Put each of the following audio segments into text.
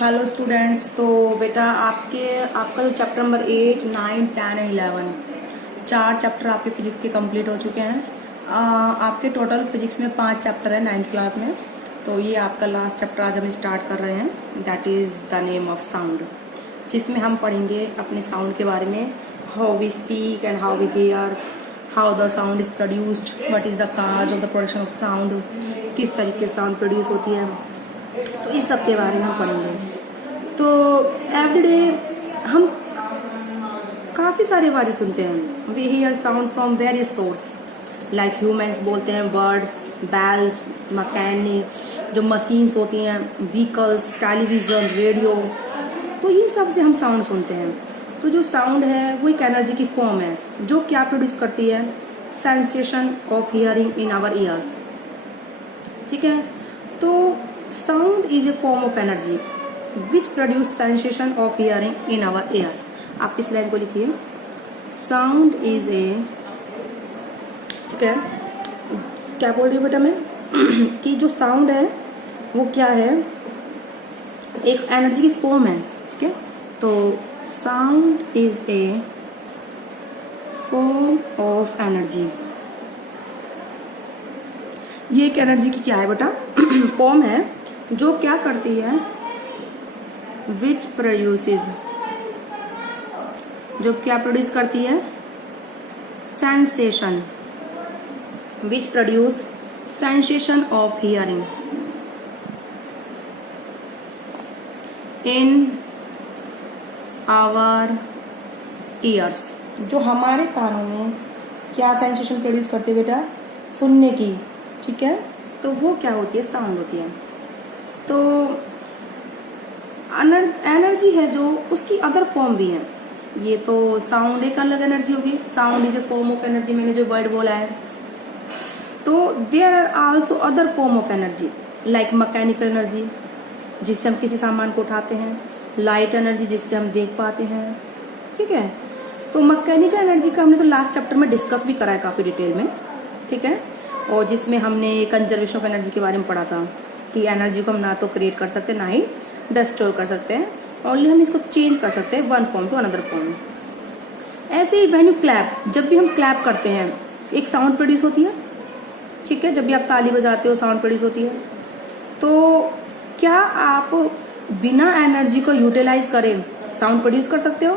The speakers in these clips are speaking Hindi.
Hello students. तो बेटा आपका जो चैप्टर नंबर 8, 9, 10 एंड 11 चार चैप्टर आपके फिजिक्स के कंप्लीट हो चुके हैं। आपके टोटल फिजिक्स में 5 चैप्टर है 9th क्लास में। तो ये आपका लास्ट चैप्टर आज हम स्टार्ट कर रहे हैं, that is the name of sound, जिसमें हम पढ़ेंगे अपने साउंड के बारे में, how we speak and how we hear, how the sound is produced, what is the cause of the production of sound, किस तरीके से साउंड प्रोड्यूस होती है। तो इस सब के बारे में हम पढ़ेंगे। तो एवरीडे हम काफ़ी सारी आवाज़ें सुनते हैं। We hear sound from various source, like humans बोलते हैं बर्ड्स, बेल्स, मैकेनिक जो मशीन्स होती हैं, व्हीकल्स, टेलीविज़न, रेडियो। तो इन सब से हम साउंड सुनते हैं। तो जो साउंड है वो एक एनर्जी की फॉर्म है जो क्या प्रोड्यूस करती है, sensation of hearing in our ears. ठीक है, तो sound is a form of energy which produce sensation of hearing in our ears। आप इस लाइन को लिखिए, साउंड इज ए, ठीक है, क्या बोल रही हूँ बेटा मैं कि जो साउंड है वो क्या है, एक एनर्जी की फॉर्म है। ठीक है, तो sound is a form of energy. ये एक एनर्जी की क्या है बेटा, फॉर्म है जो क्या करती है, विच प्रोड्यूसेस, जो क्या प्रोड्यूस करती है, sensation, which produce sensation of hearing in our ears. जो हमारे कानों में क्या सेंसेशन प्रोड्यूस करती है बेटा, सुनने की। ठीक है, तो वो क्या होती है, साउंड होती है। तो एनर्जी है जो, उसकी अदर फॉर्म भी है। ये तो साउंड एक अलग एनर्जी होगी, sound is a form of energy, मैंने जो वर्ड बोला है। तो there are also other form of energy, like mechanical energy जिससे हम किसी सामान को उठाते हैं, लाइट एनर्जी जिससे हम देख पाते हैं। ठीक है, तो मैकेनिकल एनर्जी का हमने तो लास्ट चैप्टर में डिस्कस भी करा है काफ़ी डिटेल में। ठीक है, और जिसमें हमने कंजर्वेशन ऑफ एनर्जी के बारे में पढ़ा था कि एनर्जी को हम ना तो क्रिएट कर सकते, ना ही डिस्ट्रॉय कर सकते हैं, ओनली हम इसको चेंज कर सकते हैं one form to another form. ऐसे ही व्हेन यू क्लैप, जब भी हम क्लैप करते हैं एक साउंड प्रोड्यूस होती है। ठीक है, जब भी आप ताली बजाते हो साउंड प्रोड्यूस होती है। तो क्या आप बिना एनर्जी को यूटिलाइज करें साउंड प्रोड्यूस कर सकते हो?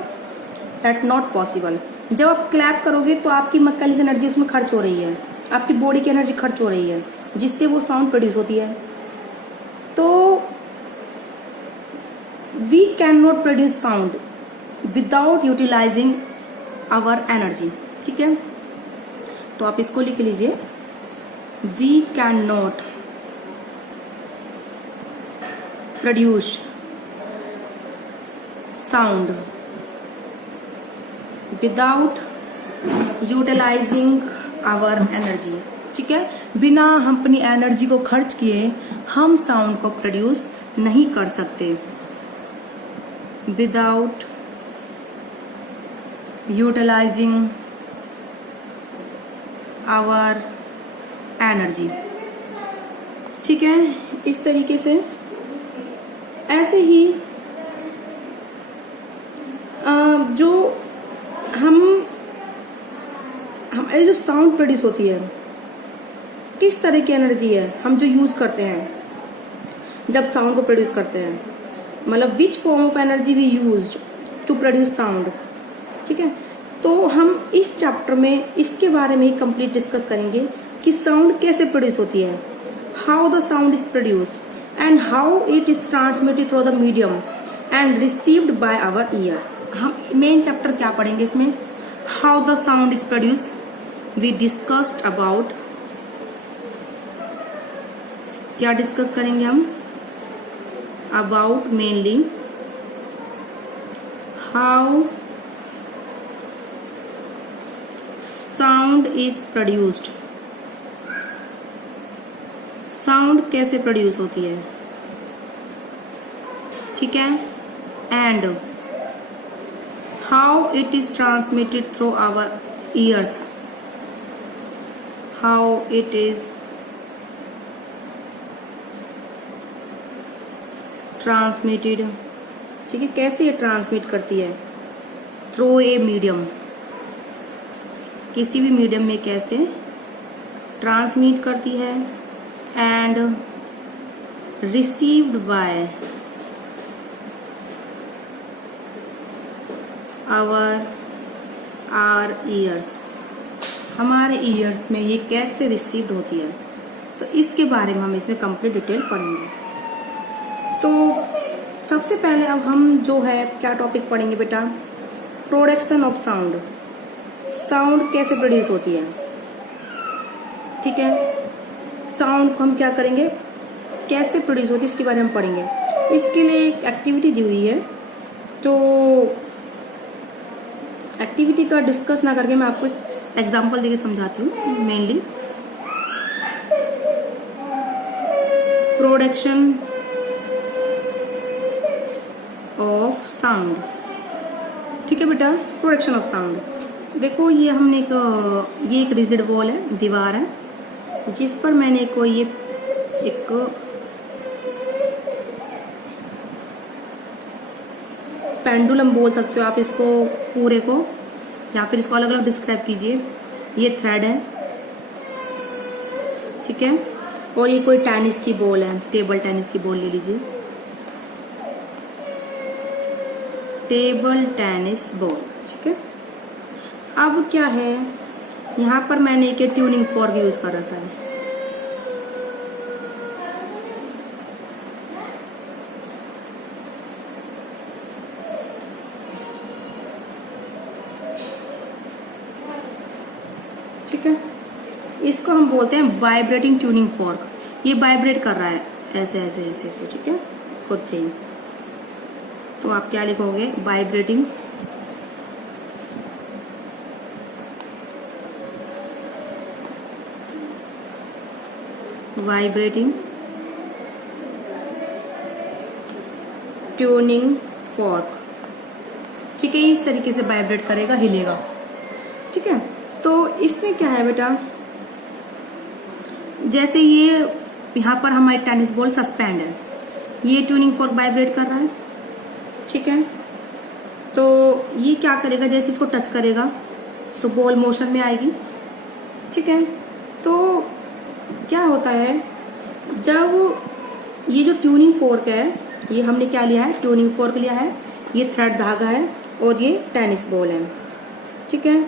That not possible. जब आप क्लैप करोगे तो आपकी मैकेनिकल एनर्जी उसमें खर्च हो रही है, आपकी बॉडी की एनर्जी खर्च हो रही है, जिससे वो साउंड प्रोड्यूस होती है। तो we can not produce sound without utilising our energy. ठीक है, तो आप इसको लिख लीजिए, we can not produce sound without utilising our energy. ठीक है, बिना हम अपनी एनर्जी को खर्च किए हम साउंड को प्रोड्यूस नहीं कर सकते, विदाउट यूटिलाइजिंग आवर एनर्जी। ठीक है, इस तरीके से। ऐसे ही जो हमारी जो साउंड प्रोड्यूस होती है, किस तरह की एनर्जी है हम जो यूज करते हैं जब साउंड को प्रोड्यूस करते हैं, मतलब which form of energy we use to produce sound. ठीक है, तो हम इस चैप्टर में इसके बारे में ही कंप्लीट डिस्कस करेंगे कि साउंड कैसे प्रोड्यूस होती है, how the sound is produce and how it is transmitted through the medium and received by our ears. हम मेन चैप्टर क्या पढ़ेंगे इसमें, how the sound is produce, we discussed about, क्या डिस्कस करेंगे हम, about mainly how sound is produced, sound कैसे प्रोड्यूस होती है। ठीक है, and how it is transmitted through our ears, how it is transmitted, ठीक है, कैसे ये ट्रांसमिट करती है, थ्रू ए मीडियम, किसी भी मीडियम में कैसे ट्रांसमिट करती है, and received by our ears, हमारे ईयर्स में ये कैसे रिसीव्ड होती है, तो इसके बारे में हम इसमें कंप्लीट डिटेल पढ़ेंगे। तो सबसे पहले अब हम जो है क्या टॉपिक पढ़ेंगे बेटा, प्रोडक्शन ऑफ साउंड, साउंड कैसे प्रोड्यूस होती है, ठीक है, साउंड को हम क्या करेंगे, कैसे प्रोड्यूस होती है, इसके बारे में हम पढ़ेंगे। इसके लिए एक एक्टिविटी दी हुई है, तो एक्टिविटी का डिस्कस ना करके मैं आपको एग्जांपल देके समझाती हूँ। मेनली प्रोडक्शन ऑफ साउंड, ठीक है बेटा, प्रोडक्शन ऑफ साउंड। देखो ये हमने ये एक रिजिड वॉल है, दीवार है, जिस पर मैंने कोई ये एक पेंडुलम बोल सकते हो आप इसको पूरे को, या फिर इसको अलग अलग डिस्क्राइब कीजिए। ये थ्रेड है, ठीक है, और ये कोई टेनिस की बॉल है, टेबल टेनिस की बॉल ले लीजिए, टेबल टेनिस बॉल, ठीक है। अब क्या है, यहाँ पर मैंने एक ट्यूनिंग फॉर्क यूज कर रखा है, ठीक है, इसको हम बोलते हैं वाइब्रेटिंग ट्यूनिंग फॉर्क। ये वाइब्रेट कर रहा है ऐसे ऐसे ऐसे ऐसे, ठीक है, खुद से ही। तो आप क्या लिखोगे, वाइब्रेटिंग ट्यूनिंग फॉर्क, ठीक है, इस तरीके से वाइब्रेट करेगा, हिलेगा, ठीक है। तो इसमें क्या है बेटा, जैसे ये यहाँ पर हमारी टेनिस बॉल सस्पेंड है, ये ट्यूनिंग फॉर्क वाइब्रेट कर रहा है, ठीक है। तो ये क्या करेगा, जैसे इसको टच करेगा तो बॉल मोशन में आएगी, ठीक है। तो क्या होता है, जब ये जो ट्यूनिंग फोर्क है, ये हमने क्या लिया है, ट्यूनिंग फोर्क लिया है, ये थ्रेड धागा है, और ये टेनिस बॉल है, ठीक है।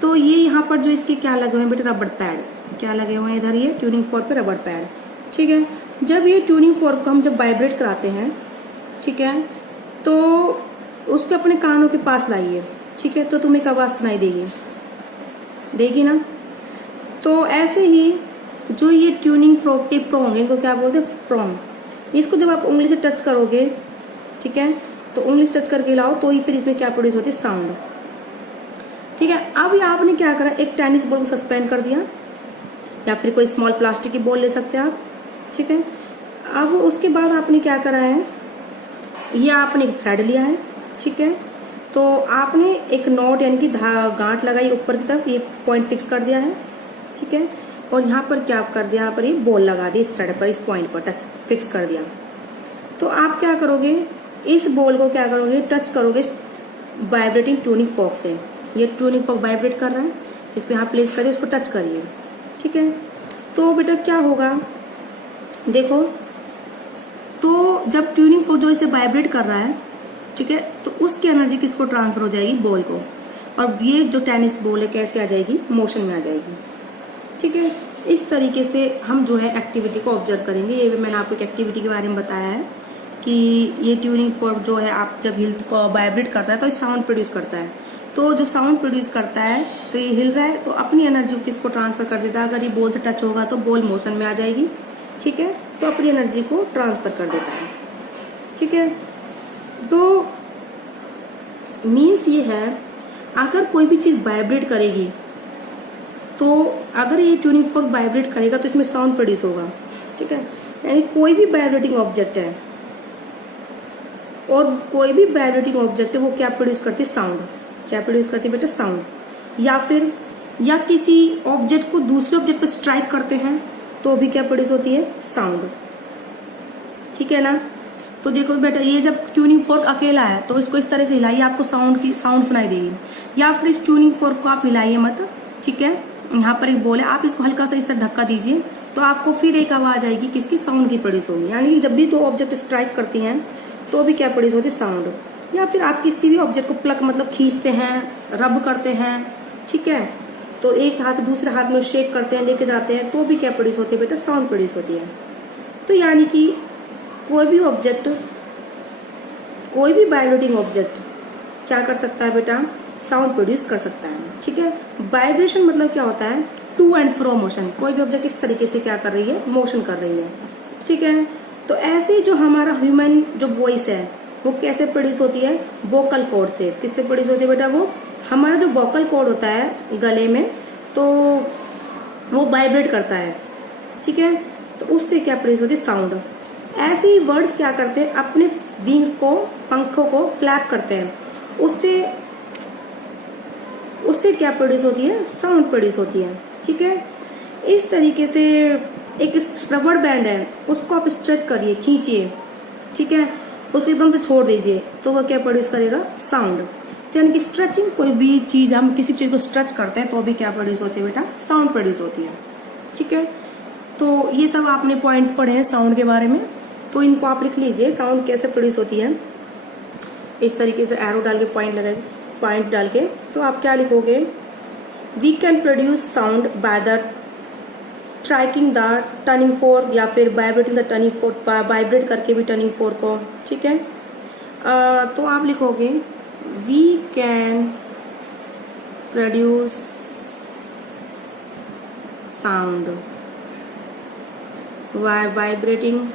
तो ये यहाँ पर जो इसके क्या लगे हुए हैं बेटा, रबड़ पैड, क्या लगे हुए हैं इधर, ये ट्यूनिंग फोर्क पे रबड़ पैड, ठीक है। जब ये ट्यूनिंग फोर्क को हम जब वाइब्रेट कराते हैं, ठीक है, तो उसको अपने कानों के पास लाइए, ठीक है, तो तुम्हें एक आवाज सुनाई देगी ना। तो ऐसे ही जो ये ट्यूनिंग फोर्क के प्रोंग, इनको क्या बोलते हैं, प्रोंग, इसको जब आप उंगली से टच करोगे, ठीक है, तो उंगली से टच करके लाओ, तो ही फिर इसमें क्या प्रोड्यूस होती है, साउंड, ठीक है। अब आपने क्या करा, एक टेनिस बॉल को सस्पेंड कर दिया, या फिर कोई स्मॉल प्लास्टिक की बॉल ले सकते हैं आप, ठीक है। अब उसके बाद आपने क्या करा है, ये आपने एक थ्रेड लिया है, ठीक है, तो आपने एक नॉट यानी कि गांठ लगाई ऊपर की तरफ, ये पॉइंट फिक्स कर दिया है, ठीक है, और यहाँ पर क्या कर दिया, यहाँ पर ये बॉल लगा दी, इस थ्रेड पर, इस पॉइंट पर टच फिक्स कर दिया। तो आप क्या करोगे, इस बॉल को क्या करोगे, टच करोगे वाइब्रेटिंग ट्यूनिंग फॉर्क से, ये ट्यूनिंग फॉर्क वाइब्रेट कर रहा है, इसको यहाँ प्लेस करिए, इसको टच करिए, ठीक है। तो बेटा क्या होगा, देखो, तो जब ट्यूनिंग फोर्क जो इसे वाइब्रेट कर रहा है, ठीक है, तो उसकी एनर्जी किसको ट्रांसफर हो जाएगी, बॉल को, और ये जो टेनिस बॉल है कैसे आ जाएगी, मोशन में आ जाएगी, ठीक है। इस तरीके से हम जो है एक्टिविटी को ऑब्जर्व करेंगे। ये मैंने आपको एक एक्टिविटी के बारे में बताया है कि ये ट्यूनिंग फोर्क जो है, आप जब हिल वाइब्रेट करता है तो साउंड प्रोड्यूस करता है, तो जो साउंड प्रोड्यूस करता है, तो ये हिल रहा है, तो अपनी एनर्जी को किसको ट्रांसफर कर देता है, अगर ये बॉल से टच होगा तो बॉल मोशन में आ जाएगी, ठीक है, तो अपनी एनर्जी को ट्रांसफर कर देता है, ठीक है। तो मीन्स ये है, अगर कोई भी चीज वाइब्रेट करेगी, तो अगर ये ट्यूनिंग फोर्क वाइब्रेट करेगा तो इसमें साउंड प्रोड्यूस होगा, ठीक है। यानी कोई भी वाइब्रेटिंग ऑब्जेक्ट है, और कोई भी वाइब्रेटिंग ऑब्जेक्ट है, वो क्या प्रोड्यूस करती है, साउंड, क्या प्रोड्यूस करती है बेटा, साउंड। या किसी ऑब्जेक्ट को दूसरे ऑब्जेक्ट पर स्ट्राइक करते हैं तो भी क्या प्रोड्यूस होती है, साउंड, ठीक है ना। तो देखो बेटा, ये जब ट्यूनिंग फोर्क अकेला है तो इसको इस तरह से हिलाइए, आपको साउंड सुनाई देगी। या फिर इस ट्यूनिंग फोर्क को आप हिलाइए मत, ठीक है। यहाँ पर एक बोल है, आप इसको हल्का सा इस तरह धक्का दीजिए तो आपको फिर एक आवाज आएगी, किसकी? साउंड की प्रोड्यूस होगी। यानी कि जब भी दो ऑब्जेक्ट स्ट्राइक करती हैं तो भी क्या प्रोड्यूस होती है? साउंड। या फिर आप किसी भी ऑब्जेक्ट को प्लक मतलब खींचते हैं, रब करते हैं, ठीक है, तो एक हाथ से दूसरे हाथ में शेक करते हैं, लेके जाते हैं, तो भी क्या प्रोड्यूस होती है बेटा? साउंड प्रोड्यूस होती है। तो यानी कि कोई भी ऑब्जेक्ट, कोई भी वाइब्रेटिंग ऑब्जेक्ट क्या कर सकता है बेटा? साउंड प्रोड्यूस कर सकता है, ठीक है। वाइब्रेशन मतलब क्या होता है? To and fro motion. कोई भी ऑब्जेक्ट इस तरीके से क्या कर रही है? मोशन कर रही है, ठीक है। तो ऐसे जो हमारा ह्यूमन जो वॉइस है वो कैसे प्रोड्यूस होती है? वोकल कॉर्ड से। किससे प्रोड्यूस होती है बेटा? वो हमारा जो वोकल कॉर्ड होता है गले में, तो वो वाइब्रेट करता है, ठीक है, तो उससे क्या प्रोड्यूस होती है? साउंड। ऐसे ही वर्ड्स क्या करते हैं? अपने विंग्स को, पंखों को फ्लैप करते हैं, उससे क्या प्रोड्यूस होती है? साउंड प्रोड्यूस होती है, ठीक है। इस तरीके से एक रबड़ बैंड है, उसको आप स्ट्रेच करिए, खींचिए, ठीक है, उसको एकदम से छोड़ दीजिए तो वह क्या प्रोड्यूस करेगा? साउंड। तो यानी कि स्ट्रेचिंग, कोई भी चीज, हम किसी चीज को स्ट्रेच करते हैं तो भी क्या प्रोड्यूस होती है बेटा? साउंड प्रोड्यूस होती है, ठीक है। तो ये सब आपने पॉइंट्स पढ़े हैं साउंड के बारे में, तो इनको आप लिख लीजिए, साउंड कैसे प्रोड्यूस होती है। इस तरीके से एरो डाल के पॉइंट डाल के, तो आप क्या लिखोगे? We can produce sound by the striking the turning fork, या फिर vibrating the turning fork, vibrate करके भी टर्निंग फोर्क को, ठीक है। तो आप लिखोगे we can produce sound by vibrating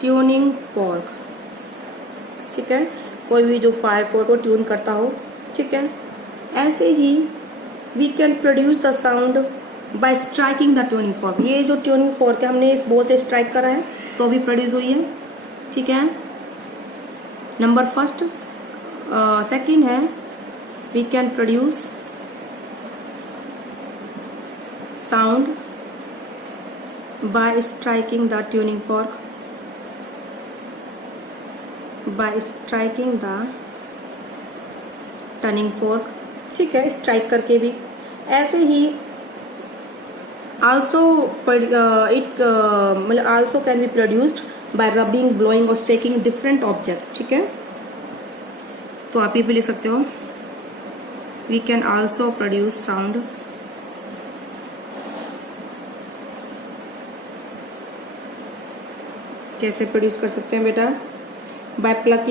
tuning fork, ठीक है। कोई भी जो फायर फोर्क को ट्यून करता हो, ठीक है। ऐसे ही we can produce the sound by striking the tuning fork. ये जो ट्यूनिंग फोर्क है हमने इस बोल से स्ट्राइक करा है तो भी प्रोड्यूस हुई है, ठीक है। Number first. सेकंड है we can produce sound by striking the tuning fork, by striking the turning fork, ठीक है, स्ट्राइक करके भी। ऐसे ही आल्सो इट मतलब also can be produced by rubbing, blowing और शेकिंग डिफरेंट ऑब्जेक्ट, ठीक है। तो आप ये भी लिख सकते हो, we can also produce sound कैसे प्रोड्यूस कर सकते हैं बेटा? Bye plucking